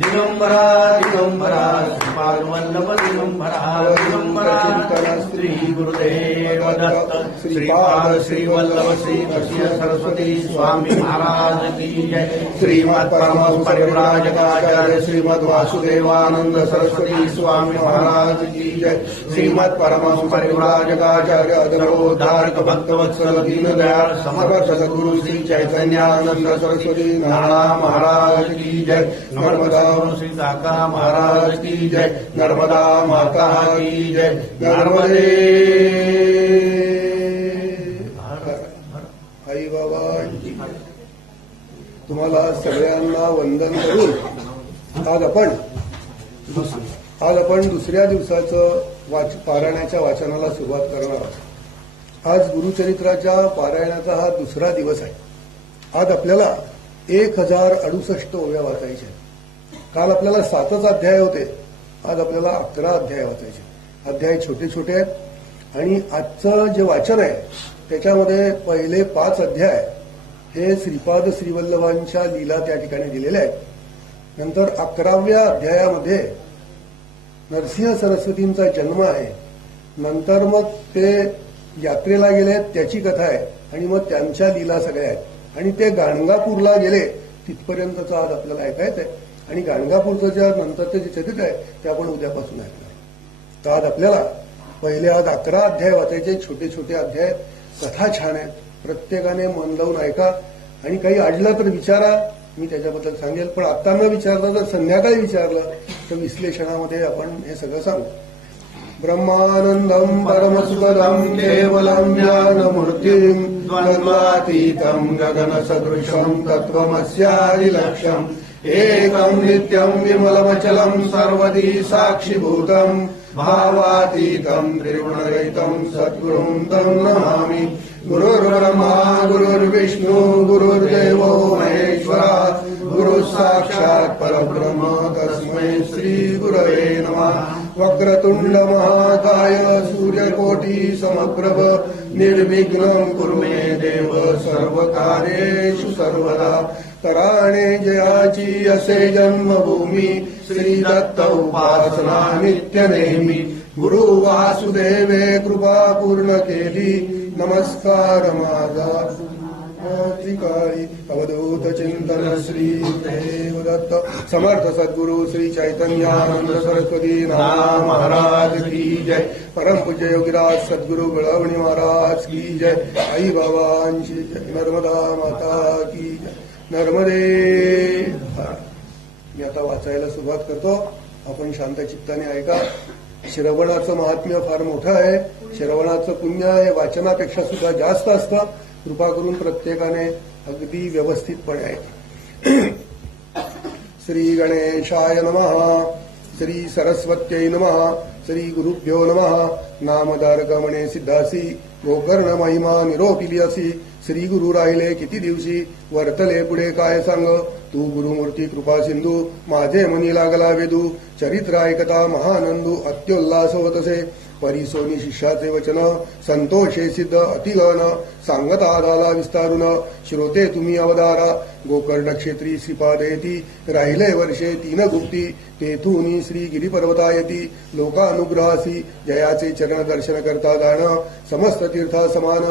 दिगंबरा दिगंबरा श्रीपाद वल्लभ दिगंबरा दिगंबरा श्री गुरुदेव दत्त श्रीपाद श्री वल्लभ श्री नरसिंह सरस्वती स्वामी महाराज की जय। श्रीमद परम परिव्राजकाचार्य श्रीमद वासुदेवानंद सरस्वती स्वामी महाराज की जय। श्रीमद परम परिव्राजकाचार्य अधरोद्धारक भक्तवत्सल दीनदयाल समर्थ सद्गुरु श्री चैतन्यानंद सरस्वती नारायण महाराज की जय। नर्मदा श्री काका महाराज की जय। नर्मदा माता की जय। नर्मदे आई बाबांची तुम्हाला सगळ्यांना वंदन करून आज आपण दुसऱ्या दिवसाचं पारायणाच्या वाचनाला सुरुवात करणार आहोत। आज गुरुचरित्राच्या पारायणाचा हा दुसरा दिवस आहे। आज आपल्याला 1068 ओव्या वाचायच्या आहेत। काल आपल्याला 7च अध्याय होते, आज आपल्याला 11 अध्याय वाचायचे। अध्याय छोटे छोटे आहेत आणि आजचं जे वाचन आहे त्याच्यामध्ये पहिले 5 अध्याय हे श्रीपाद श्रीवल्लभांच्या लीला त्या ठिकाणी दिलेल्या आहेत। नंतर 11व्या अध्यायामध्ये नरसिंह सरस्वतींचा जन्म आहे। नंतर मग ते यात्रेला गेले त्याची कथा आहे आणि मग त्यांच्या लीला सगळ्या आहेत आणि ते गाणगापूरला गेले तिथपर्यंतचं आज आपल्याला ऐकायचं आहे आणि गाणगापूरचं ज्या नंतरचं जे चरित्र आहे ते आपण उद्यापासून ऐकणार। तर आज आपल्याला पहिले 11 अध्याय वाचायचे, छोटे छोटे अध्याय, कथा छान आहेत, प्रत्येकाने मन लावून ऐका आणि काही अडलं तर विचारा, मी त्याच्याबद्दल सांगेल। पण आता न विचारलं तर संध्याकाळी विचारलं तर विश्लेषणामध्ये आपण हे सगळं सांगू। ब्रह्मानंदम परमसुखदम केवलम ज्ञानमूर्तिम द्वंद्वातीतम गगनसदृशम तत्त्वमस्यादिलक्ष्यम् एकं नित्यं विमलमचलं सर्वदी साक्षिभूतं भावातीतं त्रिगुणरहितं सद्गुरुं तं नमामि। गुरुर्ब्रह्मा गुरुर्विष्णु गुरुर्देवो महेश्वरः गुरुः साक्षात् परब्रह्म तस्मै श्रीगुरवे नमः। वक्रतुण्ड महाकाय सूर्यकोटि समप्रभ निर्विघ्नं कुरु मे देव सर्वकार्येषु सर्वदा। तराणे जयाची असे जन्मभूमी श्री दत्त उपासना नित्य नेहमी। गुरु वासुदेवे कृपा पूर्ण केली नमस्कार माझा काळी। अवधूत चिंतन श्री देव दत्त समर्थ सद्गुरु श्री चैतन्यानंद सरस्वती नारायण महाराज की जय। परमपूज्य योगीराज सद्गुरु बिळवणी महाराज की जय। आई बाबांची जय। नर्मदा माता की जय। नर्मदे। मी आता वाचायला सुरुवात करतो, आपण शांत चित्ताने ऐका। श्रवणाचं महात्म्य फार मोठं आहे, श्रवणाचं पुण्य हे वाचनापेक्षा सुद्धा जास्त असतं। कृपा करून प्रत्येकाने अगदी व्यवस्थितपणे ऐका। श्री गणेशाय नमः। श्री सरस्वत्यै नमः। श्री गुरुभ्यो नमः। नामधारकमणे सिद्धासी गोकर्ण महिमा निरोपिली असी। श्री गुरु राहिले किती दिवशी वर्तले पुढे काय सांग। तू गुरुमूर्ती कृपा सिंधू माझे मनी लागला वेदू। चरित्र ऐकता महानंदू अत्योल्लास होतसे। परिसोनी शिष्याचे वचन संतोषे सिद्ध अतिगण सांगता झाला विस्तारून। श्रोते तुम्ही अवधारा गोकर्ण क्षेत्री श्रीपाद येती। राहिले वर्षे 3 गुप्ती तेथून श्री गिरिपर्वता येती। लोकानुग्रहासी जयाचे चरण दर्शन करता जाण। समस्त तीर्था समान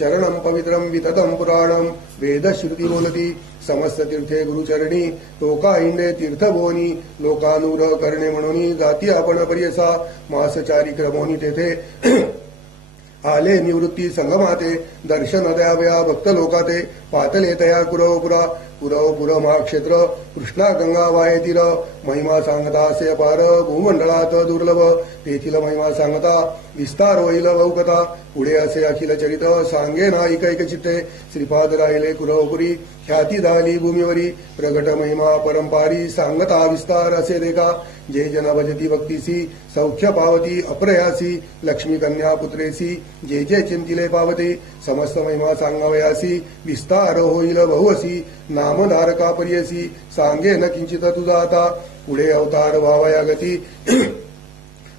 चरणम पवित्रम विततम पुराणम। वेद श्रुती बोलती समस्त तीर्थे गुरुचरणी। टोका इंडे तीर्थभुवनी लोकानुग्रह करणे म्हणून जाती आपण परियसा। मासचारी क्रमोनी तेथे आले निवृत्ती संगमाते। दर्शन द्याव्या भक्त लोकाते पातले तया कुरवपुरा। पुरवपुर महाक्षेत्र कृष्णा गंगा वाये तीर। महिमा सांगता असे अपार भूमंडळात दुर्लभ। तेथील महिमा सांगता विस्तार होईल वौकता। पुढे असे अखिल चरित सांगे ना ऐकैक चित्ते। श्रीपाद राहिले कुरवपुरी ख्याती झाली भूमीवरी। प्रगट महिमा परंपारी सांगता विस्तार असे देखा। जे जन भजती भक्तीसी सौख्य पावती अप्रयासी। लक्ष्मी कन्या पुत्रेसी जे जे चिंतिले पावते। समस्त महिमा सांगावयासी विस्तार होईल बहुअसी। नामधारका परियसी सांगे न किंचित तुझा आता। पुढे अवतार व्हावया गती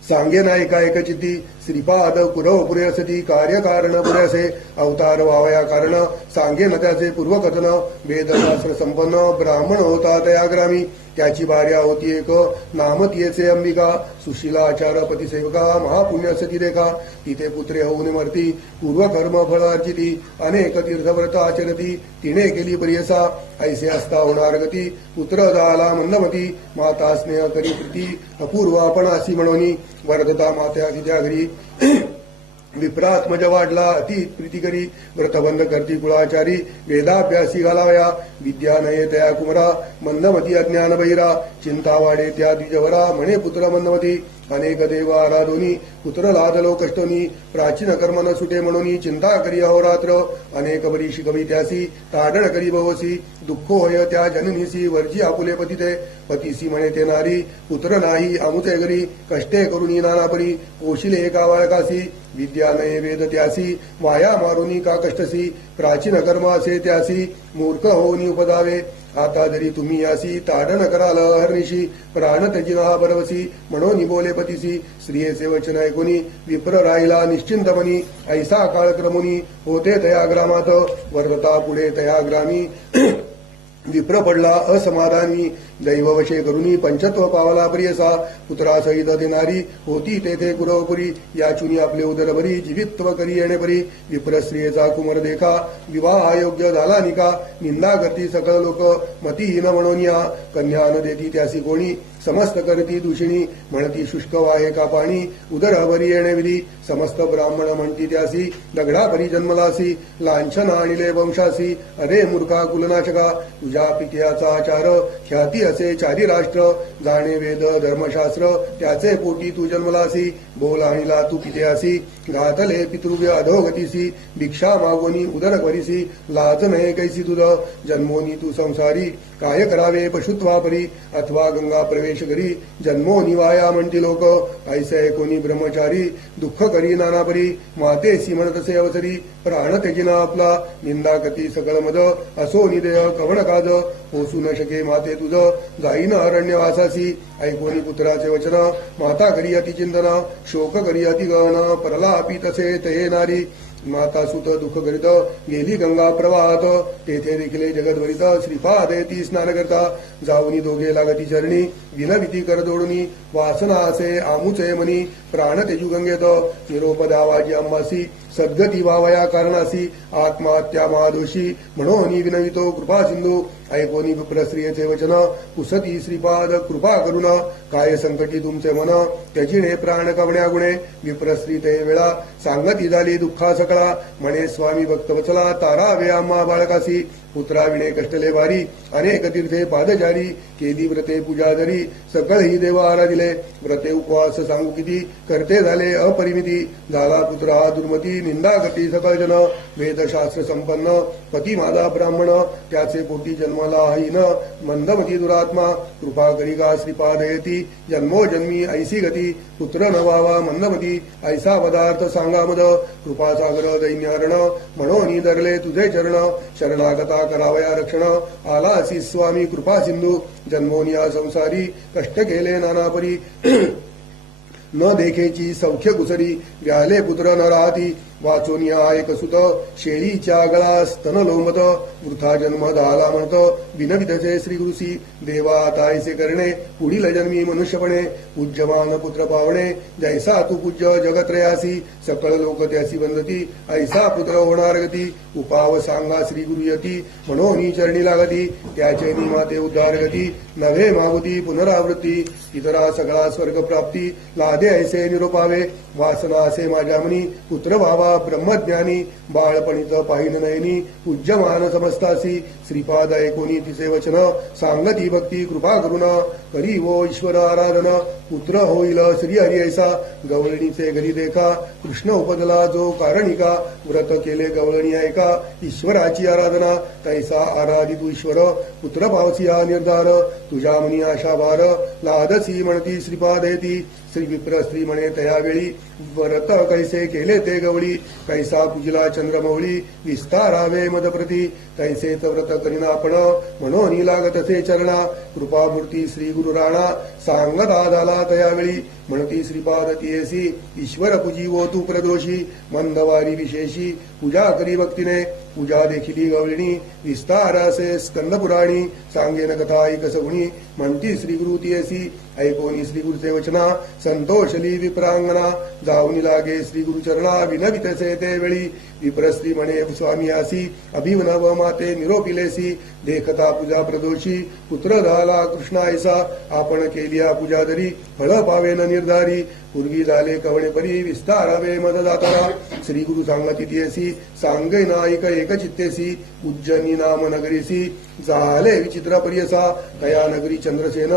सांगे ना एका चित्ती। श्रीपाद कुरव पुरे असती कार्य कारण पुरे असे। अवतार व्हावया कारण सांगे न त्याचे पूर्वकथन। वेदशास्त्र संपन्न ब्राह्मण होता तया ग्रामी। त्याची भार्या होती एक नाम तियेचे अंबिका सुशीलाचार पतिसेवका महापुण्य सती देखा तिथे पुत्रे होऊन मरती पूर्वकर्म फळ अर्जिती अनेक तीर्थव्रत आचरती तिने केली प्रियसा ऐसे असता होणार गती पुत्र झाला मंदमती माता स्नेह करी प्रीती अपूर्व आपण अशी म्हणून वर्धता मात्या तिच्या घरी विप्रात्मज वाढला अति प्रीती करी व्रतबंध करती कुळाचारी वेदाभ्यासी घालावया विद्या नये तया कुमरा मंदमती अज्ञान बहिरा चिंता वाढे त्या द्विजवरा म्हणे पुत्र मंदमती अनेक देव आराधोनी पुत्र लादलो कष्टोनी प्राचीन कर्म न सुटे म्हणून चिंता करी अहोरात्र अनेक बरी शिकवी त्यासी ताडण करी भवसी दुःख होय त्या जननीसी वर्जी आपुले पतिते पतीसी म्हणे ते नारी पुत्र नाही आमुचे घरी कष्टे करुणी नाना परी पोशिले एका बाळकासी विद्या नये वेद त्यासी वाया मारुनी का कष्टसी प्राचीन कर्म असे त्यासी मूर्ख होऊनी उपदावे आता जरी तुम्ही यासी ताडण कराल हरनिशी प्राण तजिना बरवसी म्हणून बोले पतीसी स्त्रियेचे वचन ऐकुनी विप्र राहिला निश्चिंत मनी ऐसा काळ क्रमुनी होते तया ग्रामात वर्धता पुढे तया ग्रामी विप्र पडला असमाधानी दैववशे करुनी पंचत्व पावला प्रियसा पुत्रासहित देणारी होती तेथे कुरवपुरी याचुनी आपले उदर भरी जीवित्व करी येणे परी विप्र स्त्रियेचा कुमर देखा विवाह योग्य झाला निका निंदा करती सकळ लोक मतीहीन म्हणून या कन्या न देती त्यासी कोणी समस्त करती दूषिणी म्हणती शुष्क वाहे का पाणी उदर भरी येणे विधी समस्त ब्राह्मण म्हणती त्यासी दगडा परी जन्मलासी लांछन आणिले वंशासी अरे मूर्खा कुलनाशका तुझ्या पित्याचा आचार ख्याती असे चारी राष्ट्र जाणे वेद धर्मशास्त्र त्याचे पोटी तू जन्मलासी बोल आणिला तू पित्यासी घातले पितृव्य अधोगतीसी भिक्षा मागोनी उदर करीसी लाज नये कैसी तुझ जन्मोनी तू संसारी काय करावे पशुत्वापरी अथवा गंगा प्रवेश करी जन्मो निवाया म्हणती लोक ऐसे कोणी ब्रह्मचारी दुःख करी नानापरी मातेसी म्हणतसे अवसरी प्राण तेजिना आपला निंदा कती सकळ मद असो निदेय कवण काज पोसू न शके माते तुझ जाईन अरण्यवासासी ऐकोनी पुत्राचे वचन माता करी अति चिंतन शोक करी अति गहन परला अपि तसे ते नारी माता सुत दुःख करीत गेली गंगा प्रवाहात तेथे देखील जगद्वरित श्रीपाद ती स्नान करता जाऊनी दोघे लागती चरणी विनविती कर जोडुनी वासना असे आमुचे मनी प्राण तेजू गंगेत निरोप दावाजी अंबासी सद्गती वावया कारणासी आत्महत्या महादोषी म्हणून विनवितो कृपा सिंधू ऐकोनी विप्रस्त्रियेचे वचन पुसती श्रीपाद कृपा करुन काय संकटी तुमचे मन त्याचिणे प्राण कवण्या गुणे विप्रस्त्री ते वेळा सांगती झाली दुःखा सकळा म्हणे स्वामी भक्त वचला तारावे आम्हा बाळकासी पुत्रा विणे कष्टले भारी अनेक तीर्थे पादचारी केली व्रते पूजा धरी सकळ ही देवा आराधिले व्रते उपवास सांगू किती करते झाले अपरिमिती झाला पुत्र हा दुर्मती निंदा करती सकळ जन वेदशास्त्र संपन्न पती माझा ब्राह्मण त्याचे पोटी जन्माला हाईन मंदमती दुरात्मा कृपा करी का श्रीपाद येती जन्मोजन्मी ऐसी गती पुत्र न व्हावा मंदमती ऐसा पदार्थ सांगा मद कृपा सागर दैन्यारण म्हणून धरले तुझे चरण शरणागता करावया रक्षण आला असी स्वामी कृपा सिंधू जन्मोनिया संसारी कष्ट केले नानापरी न देखेची सौख्य कुसरी व्याले पुत्र न राहती वाचोनिया एक सुत शेळीच्या गळा स्तन लोमत वृथा जन्म झाला म्हणत विनविधचे श्री गुरुसी देवा आता ऐसे करणे पुढील जन्मी मनुष्यपणे पूज्यमान पुत्र पावणे जैसा तू पूज्य जगत्रयासी सकळ लोक त्यासी वंदती ऐसा पुत्र होणार गती उपाव सांगा श्री गुरु यती म्हणून चरणी लागती त्याचे निमाते उद्धार गती नव्हे मागुती पुनरावृत्ती इतरा सगळा स्वर्ग प्राप्ती लादे ऐसे निरोपावे वासना असे माझ्या मनी पुत्र व्हावा ब्रह्मज्ञानी बाळपणीच पाहिन नयनी पूज्यमान समस्तासी श्रीपाद ऐकोनी तिचे वचन सांगती भक्ती कृपा करुण करी वो ईश्वर आराधन पुत्र होईल श्री हरी ऐसा गवळणीचे घरी देखा कृष्ण उपदला जो कारणिका व्रत केले गवळणी ऐका ईश्वराची आराधना तैसा आराधित ईश्वर पुत्र पावसी हा निर्धार तुझ्या मनी आशा भार लादसी म्हणती श्रीपाद येती श्री विप्र स्त्री म्हणे तयावेळी व्रत कैसे केले ते गवळी कैसा पूजिला चंद्रमौळी विस्तारावे मदप्रती तैसेच व्रत करीना आपण म्हणून लागतसे चरणा कृपामूर्ती श्री गुरु राणा सांगता झाला तयावेळी म्हणती श्रीपाद तियेसी ईश्वर पूजी वो तू प्रदोषी मंदवारी विशेषी पूजा करी भक्तीने पूजा देखिली गवळणी विस्तार असे स्कंद पुराणी सांगेन कथा ऐकस गुणी बोलावणी म्हणती श्री गुरु तियसी ऐकोनी श्री गुरुचे वचना संतोषली विप्रांगणा जाऊनी लागे श्री गुरु चरणा विनवितसे ते वेळी विप्रस्त्री म्हणे स्वामी आसी अभिनव माते निरोपिलेसी देखता पूजा प्रदोषी पुत्र झाला कृष्णायसा आपण केलिया पूजा दरी फळ पावेन निर्धारी पूर्वी झाले कवणे परी विस्तारावे मद जाताना श्री गुरु सांगती तियसी सांगे नायक एक चित्तेसी उज्जनी नाम नगरीसी झाले विचित्र परियसा तया नगरी चंद्रसेन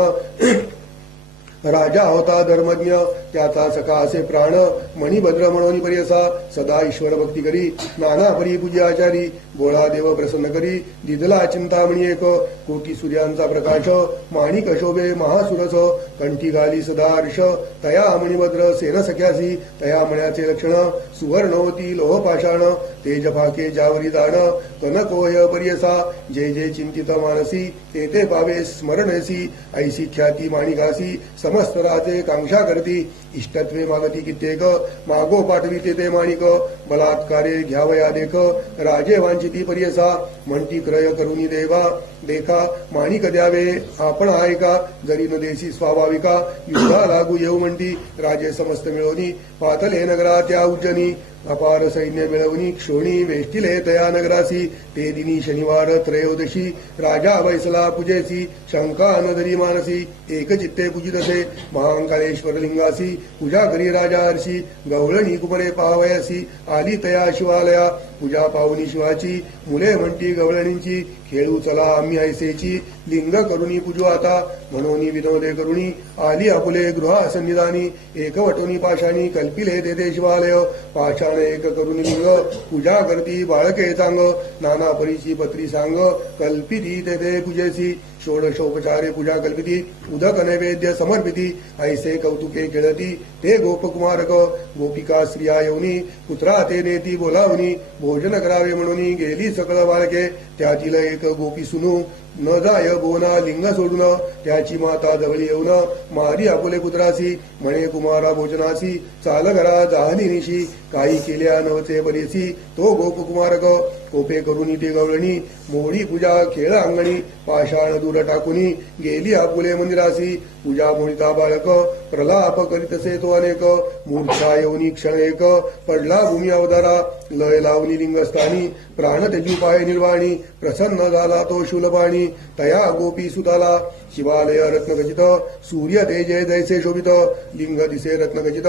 राजा होता धर्मज्ञ त्याचा सखा असे प्राण मणिभद्र म्हणून परियसा सदा ईश्वर भक्ती करी नाना परी पूजाचारी गोळा देव प्रसन्न करी दिदला चिंतामणी एक कोटी सूर्यांचा प्रकाश माणिक शोभे महासुरस कंठी घाली सदा हर्ष तया मणिभद्र सेन सख्यासी तया मण्याचे लक्षण सुवर्ण होती लोह पाषाण तेज फाके जावरी दाण कनकोय परियसा जे जे चिंतित मानसी ते ते पावे स्मरणसी ऐसी ख्याती माणिकासी समस्त राजे कांक्षा करती इष्टत्वे मागती कित्येक मागो पाठविते ते माणिक बलात्कारे घ्यावया देख राजे वांछिती परियसा म्हणती क्रय करुनी देवा देखा माणिक द्यावे आपण आहे का जरी न देशी स्वाभाविका युद्धा लागू येऊ म्हणती राजे समस्त मिळवणी पातले नगरा त्या उज्जनी अपार सैन्य मिळवणी क्षोणी वेष्टिले तया नगरासी ते दिनी शनिवार त्रयोदशी राजा वैसला पूजेसी शंका नदरी मानसी एकचित्ते पूजितसे महांकालेश्वर लिंगासी पूजा करी राजा हर्षी गवळणी कुमरे पावयासी आली तया शिवालया पूजा पाहुनी शिवाची मुले म्हणती गवळणींची खेळू चला आम्ही ऐसेची लिंग करुणी पूजू आता म्हणून विनोदे करुणी आली आपुले गृहा सन्निधानी एकवटोनी पाशाणी कल्पिले तेथे शिवालय पाषाण एक करुणी लिंग पूजा करती बाळके चांग नाना परीची पत्री सांग कल्पिती तेथे पूजेसी षोडशोपचारे पूजा कल्पिती उदक नैवेद्य समर्पिती ऐसे कौतुके केळती ते गोपकुमारक गोपिका स्त्रिया येऊनी पुत्रा ते नेती बोलावनी भोजन करावे म्हणून गेली सकळ बाळके त्यातील एक गोपी सुनू न जाय बोना लिंग सोडून त्याची माता जवळी येऊन मारी आपुले पुत्रासी म्हणे कुमारा भोजनासी चाल घरा जाहली निशी काही केल्या नवचे बरीसी तो गोपकुमारक कोपे करून ते गवळणी मोडी पूजा खेळ अंगणी पाषाण दूर टाकुनी गेली आपुले मंदिरासी पूजा मोडिता बाळक प्रलाप करीतसे तो अनेक मूर्छा येऊनी क्षण एक पडला भूमी अवतारा लय लावणी लिंगस्थानी प्राण तेजू पाय निर्वाणी प्रसन्न झाला तो शूलपाणी तया गोपी सुताला शिवालय रत्नखचित सूर्य तेजे जैसे शोभित लिंग दिसे रत्नखचित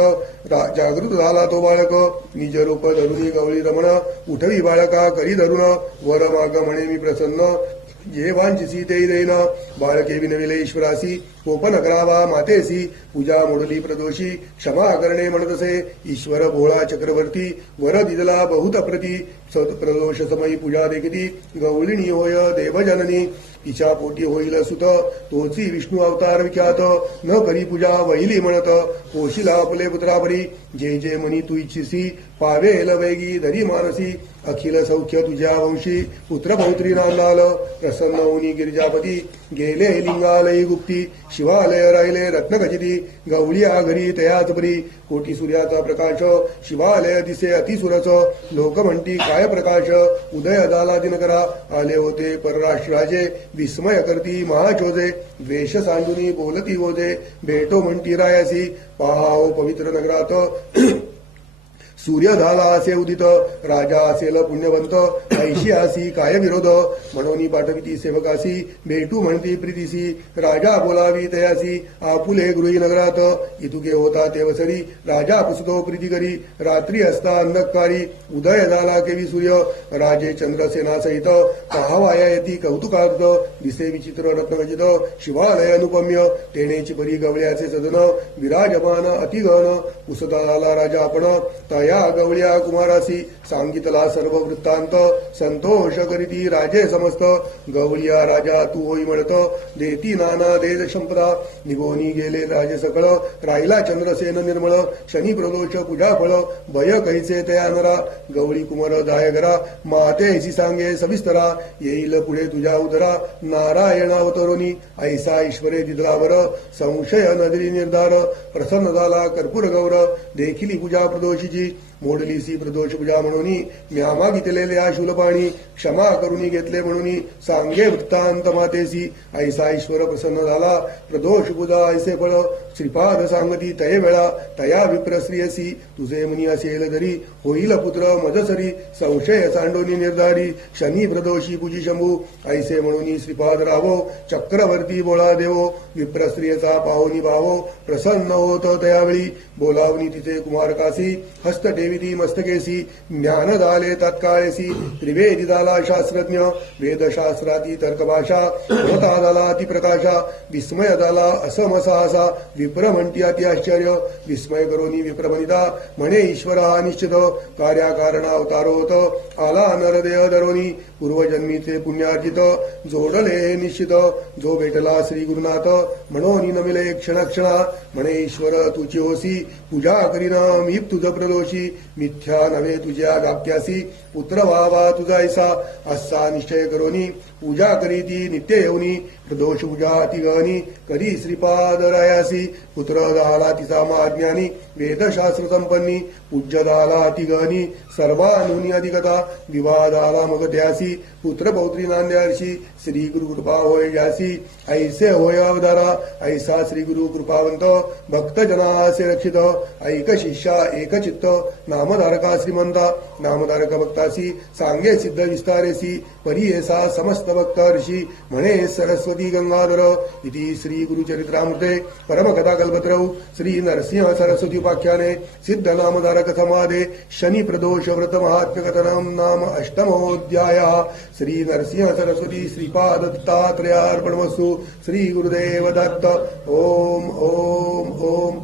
जागृत झाला तो बाळक निज रूप धरुनी गवळी रमण उठवी बाळका करी धरुण वर माग म्हणे मी प्रसन्न जे वांछिसी ते देईन बाळके विनविले ईश्वरासी कोपन करावा मातेसी पूजा मोडली प्रदोषी क्षमा करणे म्हणतसे ईश्वर भोळा चक्रवर्ती वर दिदला बहुत प्रती प्रदोष समयी पूजा देखती गवळिणी होय देवजननी तिच्या पोटी होईल सुत तोची विष्णू अवतार विख्यात न करी पूजा वैली म्हणत पोशिला आपले पुत्रापरी जे जे मनी तू इच्छिसी पावेल वैगी धरी मानसी अखिल सौख्य तुझ्या वंशी पुत्र पौत्री नांदाल प्रसन्न होनी गिरिजापती गेले लिंगालयी गुप्ती शिवालय राहिले रत्नखचिती गवळिया घरी तयाच परी कोटी सूर्याचा प्रकाश शिवालय दिसे अतिसुरच लोक म्हणती काय प्रकाश उदय झाला दिनकरा आले होते परराष्ट्र राजे विस्मय करती महाचोजे द्वेष सांडुनी बोलती होते भेटो म्हणती रायासी पहाओ पवित्र नगरात सूर्य झाला असे उदित राजा असेल पुण्यवंत ऐशी आसी काय विरोध म्हणून पाठविती सेवकासी भेटू म्हणती प्रीतीसी राजा बोलावी तयासी आपुले गृही नगरात इतुके होता तेवसरी राजा पुसतो प्रीती करी रात्री असता अंधकारी उदय झाला केवी सूर्य राजे चंद्रसेना सहित पहावाया येती कौतुकार्थ दिसे विचित्र रत्नखचित शिवालय अनुपम्य तेणेची परी गवळ्याचे सदन विराजमान अतिगहन पुसता झाला राजा आपण तया गवळ्या कुमारासी सांगितला सर्व वृत्तांत संतोष करीती राजे समस्त गवळिया राजा तू होई म्हणत देती नाना देज संपदा निघोनी गेले राजे सकळ राहिला चंद्रसेन निर्मळ शनी प्रदोष पूजा फळ भय कैसे तया नरा गवळी कुमार दायगरा मातेची सांगे सविस्तरा येईल पुढे तुझ्या उदरा नारायण अवतरोनी ऐसा ईश्वरे दिदलावर संशय नदरी निर्धार प्रसन्न झाला कर्पूर गौर देखिली पूजा प्रदोषीची मोडलीसी प्रदोष पूजा म्हणून म्या मागितलेले शूलपाणी क्षमा करून घेतले म्हणून सांगे वृत्तांत मातेसी ऐसा ईश्वर प्रसन्न झाला प्रदोष पूजा ऐसे फळ श्रीपाद सांगती तये वेळा तया विप्रश्रियसी तुझे मुनी असेल जरी होईल पुत्र मजसरी संशय सांडोनी निर्धारी शनी प्रदोषी पूजी शंभू ऐसे म्हणून श्रीपाद रावो चक्रवर्ती बोळा देवो विप्रस्त्रियचा पाहुनी भावो प्रसन्न होत तयावेळी बोलावणी तिथे कुमारकासी हस्त ठेविती मस्तकेसी ज्ञान झाले तत्काळेसी त्रिवेदी झाला शास्त्रज्ञ वेदशास्त्राती तर्कभाषा मता झाला अतिप्रकाशा विस्मय झाला असमसाहसा विप्र म्हणती अति आश्चर्य विस्मय करोनी विप्रमनिता म्हणे ईश्वर हा निश्चित कार्याकारण अवतारो होत आला नरदेह धरोनी पूर्वजन्मीचे पुण्यार्जित जोडले निश्चित जो भेटला श्री गुरुनाथ म्हणून नमिले क्षणक्षणा म्हणे ईश्वर तुझी होसी पूजा करीना मी तुझ प्रदोषी मिथ्या नव्हे तुझ्या गाप्यासी पुत्र व्हावा तुझा ऐसा असा निश्चय करोनी पूजा करीती नित्य येऊनी प्रदोष पूजा ती गहनी कधी श्रीपाद रायासी पुत्र झाला तिचा महाज्ञानी वेदशास्त्र संपन्नी पूज्य झाला ती गहनी सर्वानुनी अधिकता विवाह झाला मग त्यासी पुत्र पौत्री नांद्याशी श्री गुरु कृपा होय यासी ऐसे होय अवधारा ऐसा श्री गुरु कृपावंत भक्त जनासे रक्षित ऐक शिष्या एक चित्त नामधारका श्रीमंता नामधारक भक्तासी सांगे सिद्ध विस्तारेसी परी ऐसा समस्त भक्त ऋषी म्हणे सरस्वती गंगाधर इति श्री गुरुचरित्रामृते परमकथा कल्पत्रौ श्री नरसिंह सरस्वती उपाख्याने सिद्ध नामधारक समाधे शनि प्रदोष व्रत महात्म्य कथनम नाम अष्टमोऽध्यायः श्री नरसिंह सरस्वती श्रीपाद दत्तात्रेयार्पणमस्तु श्री गुरुदेव दत्त ओम ओम ओम